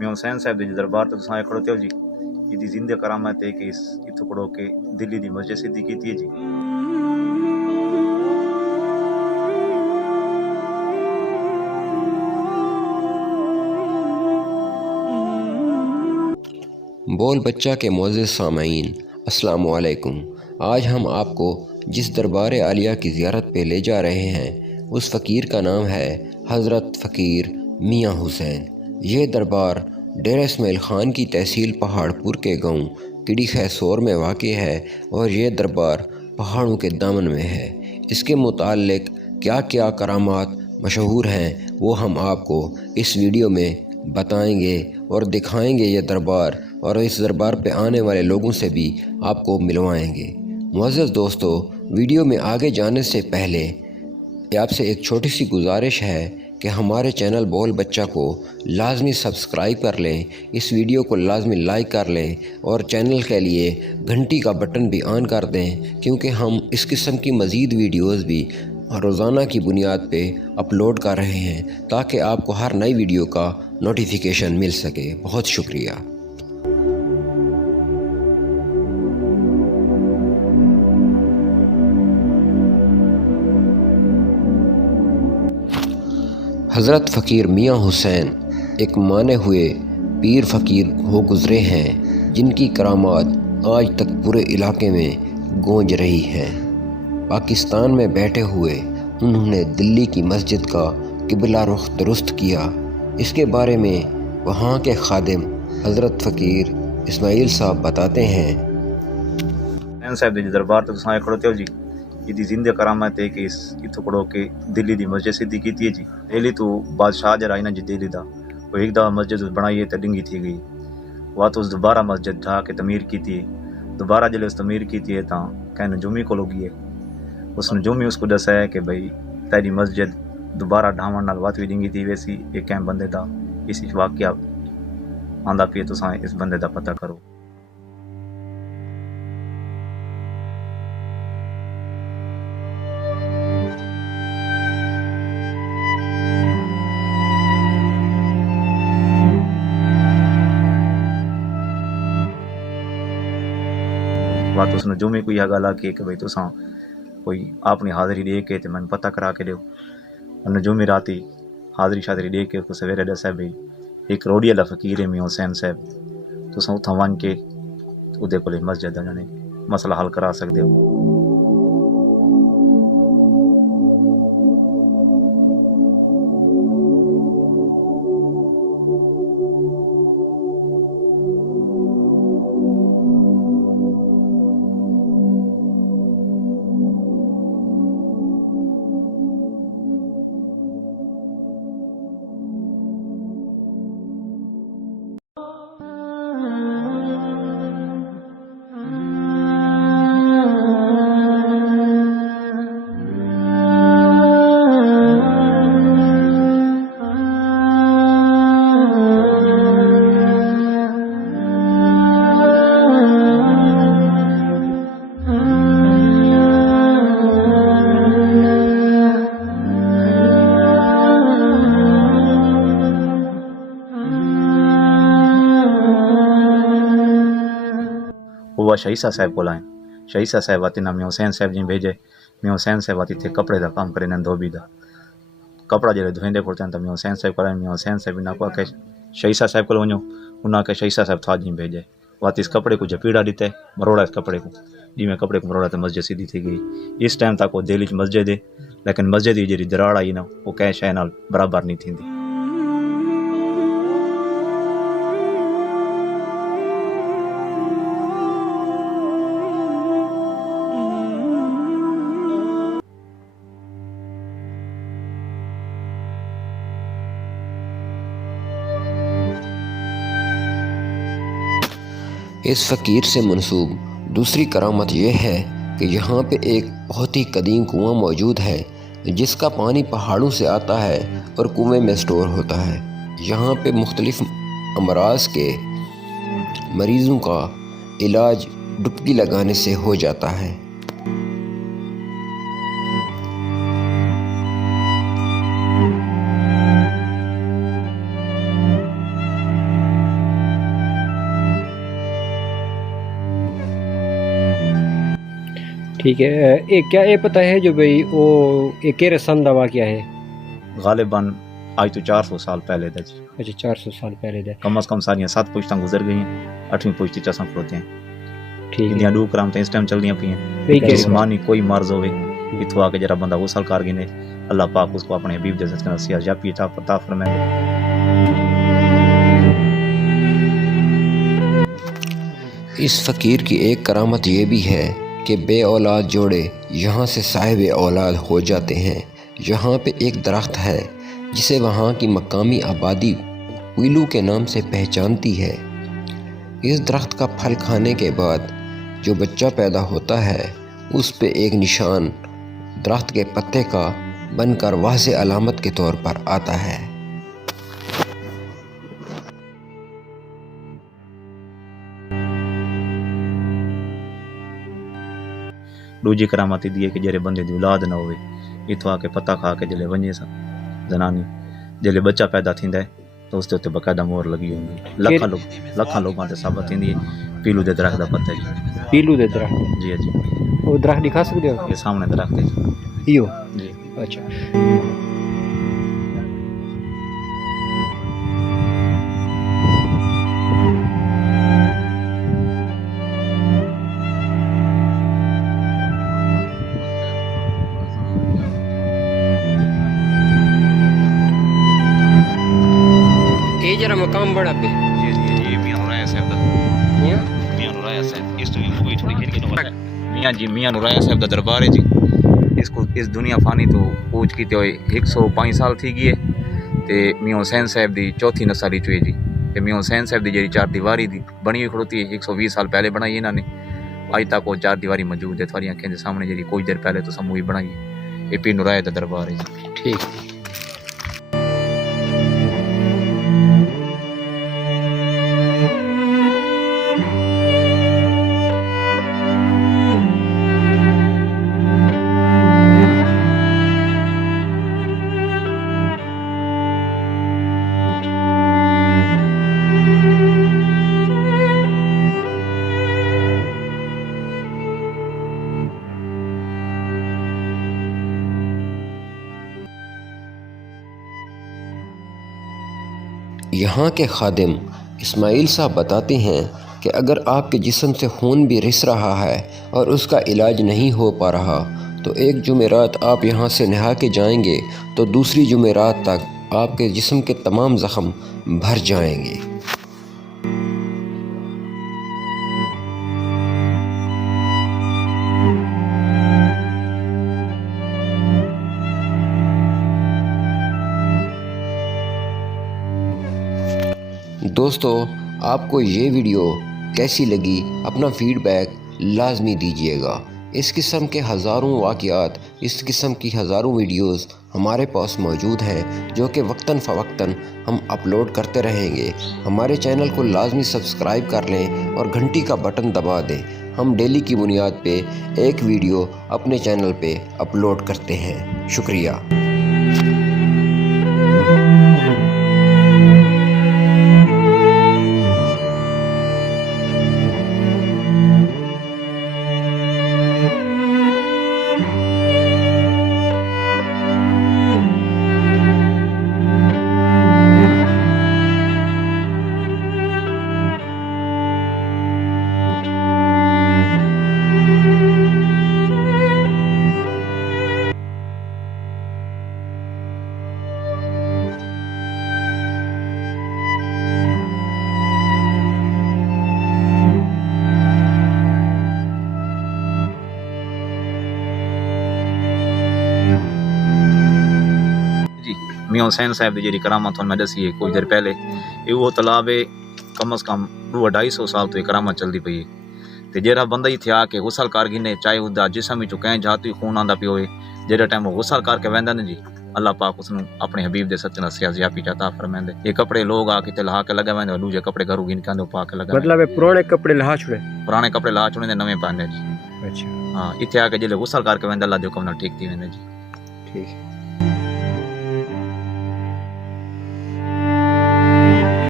मैं हुसैन साहब के दरबार तो तुसां खड़ोते हो जी। इदी जिंदा करामत है कि इत्थों पढ़ो के दिल्ली दी मस्जिद सिद्धी की है जी। बोल बच्चा के मोअज़्ज़िज़ सामाईन, अस्सलामु अलैकुम। आज हम आपको जिस दरबार आलिया की ज़ियारत पे ले जा रहे हैं उस फ़कीर का नाम है हज़रत फ़कीर मियाँ हुसैन। ये दरबार डेरा इस्माइल ख़ान की तहसील पहाड़पुर के गांव किड़ी खैसोर में वाक़ है और ये दरबार पहाड़ों के दामन में है। इसके मुताल्लिक़ क्या क्या करामात मशहूर हैं वो हम आपको इस वीडियो में बताएंगे और दिखाएंगे ये दरबार, और इस दरबार पे आने वाले लोगों से भी आपको मिलवाएंगे। मुअज़्ज़ज़ दोस्तों, वीडियो में आगे जाने से पहले आपसे एक छोटी सी गुजारिश है कि हमारे चैनल बोल बच्चा को लाजमी सब्सक्राइब कर लें, इस वीडियो को लाजमी लाइक कर लें और चैनल के लिए घंटी का बटन भी ऑन कर दें, क्योंकि हम इस किस्म की मज़ीद वीडियोज़ भी रोज़ाना की बुनियाद पे अपलोड कर रहे हैं ताकि आपको हर नई वीडियो का नोटिफिकेशन मिल सके। बहुत शुक्रिया। हज़रत फ़कीर मियाँ हुसैन एक माने हुए पीर फ़कीर हो गुज़रे हैं जिनकी करामात आज तक पूरे इलाके में गूंज रही हैं। पाकिस्तान में बैठे हुए उन्होंने दिल्ली की मस्जिद का किबला रुख दुरुस्त किया। इसके बारे में वहाँ के खादिम हज़रत फ़कीर इस्माइल साहब बताते हैं। हुसैन साहब के दरबार तो तुसां खड़ोते हो जी। इदी जिंदा करामत है कि इत्थों पढ़ो के दिल्ली दी मस्जिद सिद्धी की है जी। दिल्ली तो बादशाह जरा आई ना जी दिल्ली दा वो एक दफ़ा मस्जिद बनाई है तो डिंगी थी गई। वह तो उस दोबारा मस्जिद ढा के तमीर की थी। दोबारा जल्द उस तमीर की थी तो कहीं नजूमी को लोगी है। उस नजूमी उसको दसा है कि भाई तेरी मस्जिद दोबारा ढावन नाल वात भी डिंगी थी वैसी एक कैं बंदे दा इस वाक़या आंदा पिए तुसां इस बंदे दा पता करो। बात उस नजूमी को यह गल आखी कि भाई तुसां कोई अपनी हाज़री दे के तो मैं पता करा के दो। नजूमी राती हाज़री शाज़री दे के उसको सवेरे दसा भाई एक रोड़ी वाला फ़कीर है मियाँ हुसैन साहब, तुसां उत्थां वन के उहदे कोल मस्जिद जाने मसला हल करा सकते हो। वह शहीसा साहब को आए। शहीसा साहब आते ना मियाँ हुसैन साहब जी भेजे। मियाँ हुसैन साहब आती थे कपड़े का काम करे धोबी का कपड़ा जो धोइंदे खोलते हैं तो मियाँ हुसैन साहब को मियाँ हुसैन साहब ना को शहीसा साहब को वनो उन्हें के शहीसा साहब था जी भेजे। वात इस कपड़े को जपीड़ा दीते मरोड़ा इस कपड़े को जी में कपड़े को मरोड़ा तो मस्जिद सीधी थी गई। इस टाइम तक वो दिल्ली मस्जिद है लेकिन मस्जिद की जी दराड़ आई ना वो कैं शै नाल बराबर नहीं थी। इस फ़कीर से मंसूब दूसरी करामत यह है कि यहाँ पे एक बहुत ही कदीम कुआं मौजूद है जिसका पानी पहाड़ों से आता है और कुएं में स्टोर होता है। यहाँ पे मुख्तलिफ अमराज के मरीज़ों का इलाज डुबकी लगाने से हो जाता है। ठीक है। क्या ये पता है जो भाई वो ये केरे सन दवा क्या है? गालिबन आज तो 400 साल पहले था जी। अच्छा 400 साल पहले दे। कम से कम सारियां 7 पुश्तां गुजर गई हैं, 8वीं पुश्ती च असां खड़ोते हैं। ठीक है। इंदियां डू करामतें इस टाइम चलदियां पई हैं। वही कह रही हूँ। जिस्मानी कोई मर्ज होवे इथों आके जरा बंदा गुसल कर गिने, अल्लाह पाक उसको अपने हबीब दे सदके नसीहत याफी अता फरमाए। इस फ़कीर की एक करामत ये भी है कि बे औलाद जोड़े यहाँ से साहिब औलाद हो जाते हैं। यहाँ पे एक दरख्त है जिसे वहाँ की मकामी आबादी उइलू के नाम से पहचानती है। इस दरख्त का फल खाने के बाद जो बच्चा पैदा होता है उस पे एक निशान दरख्त के पत्ते का बनकर वाज़े अलामत के तौर पर आता है। दूजी करामत दी है कि जेरे बंदे दी औलाद ना होवे इथों आके पत्ता खा के जले वञे सा जनानी जले बच्चा पैदा थींदा है तो उसके उत्ते बकायदा मोहर लगी होंदी। लखां लोगों ते साबित थींदी है पीलू दे दरख्त दा पत्ता जी। पीलू दे दरख्त? जी जी वो दरख्त दिखा सकते हो? ये सामने दरख्त है जी। यो जी अच्छा। ये जरा मकाम बड़ा पे ये मियां नुराया साहब दा मियां नुराया साहब इस तो भी कोई थोड़ी घेर के नो मियां जी मियां नुराया साहब दा दरबार है जी। इसको इस दुनिया फानी तो पूज कीते होए 105 साल थी गई है ते मियां हुसैन साहब दी चौथी नसारी चुए जी। ते मियां हुसैन साहब दी जेरी चार दीवारी दी बनी हुई खड़ोती है 120 साल पहले बनाई इन्होंने। आज तक वो चार दीवारी मौजूद है थोड़ी आंखें के सामने जेरी कुछ देर पहले तो समूही बनाई है। ये पीर नुराया दा दरबार है जी। ठीक। यहाँ के खादिम इस्माइल साहब बताते हैं कि अगर आपके जिस्म से खून भी रिस रहा है और उसका इलाज नहीं हो पा रहा तो एक जुमेरात आप यहाँ से नहा के जाएंगे तो दूसरी जुमेरात तक आपके जिस्म के तमाम ज़ख्म भर जाएंगे। दोस्तों आपको ये वीडियो कैसी लगी अपना फीडबैक लाजमी दीजिएगा। इस किस्म के हज़ारों वाक़यात इस किस्म की हज़ारों वीडियोस हमारे पास मौजूद हैं जो कि वक्तन फ़वक्तन हम अपलोड करते रहेंगे। हमारे चैनल को लाजमी सब्सक्राइब कर लें और घंटी का बटन दबा दें। हम डेली की बुनियाद पे एक वीडियो अपने चैनल पे अपलोड करते हैं। शुक्रिया। मियां हुसैन साहब की जी करामत मैं दसी है कुछ देर पहले ये वो तालाब है कम अज़ कम 250 साल तो ये करामत चलती पई है। तो जरा बंदा ही थे कि गुसल कर गिने चाहे उसका जिसम चो कहीं जाती खून आंदा पियो है जेड़ा टाइम वो गुसल करके वहदा ना जी अल्लाह पाक उसनू अपने हबीब दे सच्चे नसीहत याफी अता फरमांदे। ये कपड़े लोग आके ते लहा के लगा वहदे दूजे कपड़े घरों गिन के पा के लगा मतलब पुराने कपड़े लहा छुड़े? पुराने कपड़े ला चुने नवे पाने जी। अच्छा हाँ इतने आके जिले गुसल करके वहदा अल्लाह जो कम ठीक थी वेंदे जी। ठीक।